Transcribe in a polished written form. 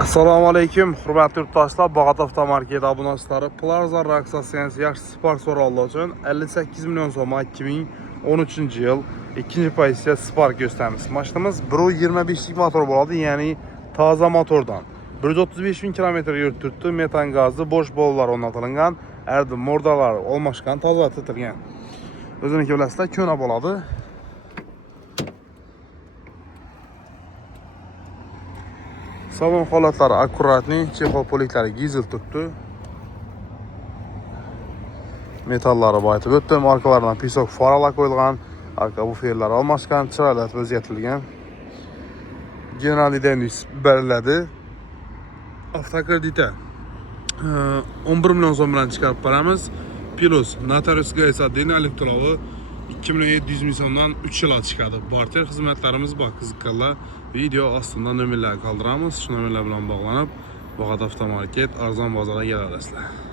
Assalomu alaykum, hurmatli yurtdoshlar. Bag'at avtomarket abunachilari Plaza Roxas yaxshi Spark so'rovlar uchun 58 million so'm 2013-yil 2-pozitsiya Spark göstərimiz. Maşinamiz 1.25 lik motor bo'ladi, ya'ni toza motordan. 135 bin kilometr yurtdi, metan gazli bo'sh bolalar o'rnatilgan, ardi mordalar olmashgan, toza titilgan. O'ziniki bilasizlar, ko'na bo'ladi. Salon holatlari akkuratni, chexol poliklari gizel turibdi. Metallari boyitib o'tdim, arkalardan pisok faralar qo'yilgan, arka buferlar almashgan, chiroyli o'zgartirilgan. General Dennis beriladi. Avtokreditda 11 million so'm bilan chiqarib beramiz. Plus notariusga esa denalik to'lovi 2 million 700 ming so'mdan 3 yil chiqadi. Barter xizmatlarimiz bor, qiziqqanlar video ostida nomerlarni qoldiramiz. Shu nomerlar bilan bog'lanib, Bag'at avtomarket arzon bozorga kelasizlar.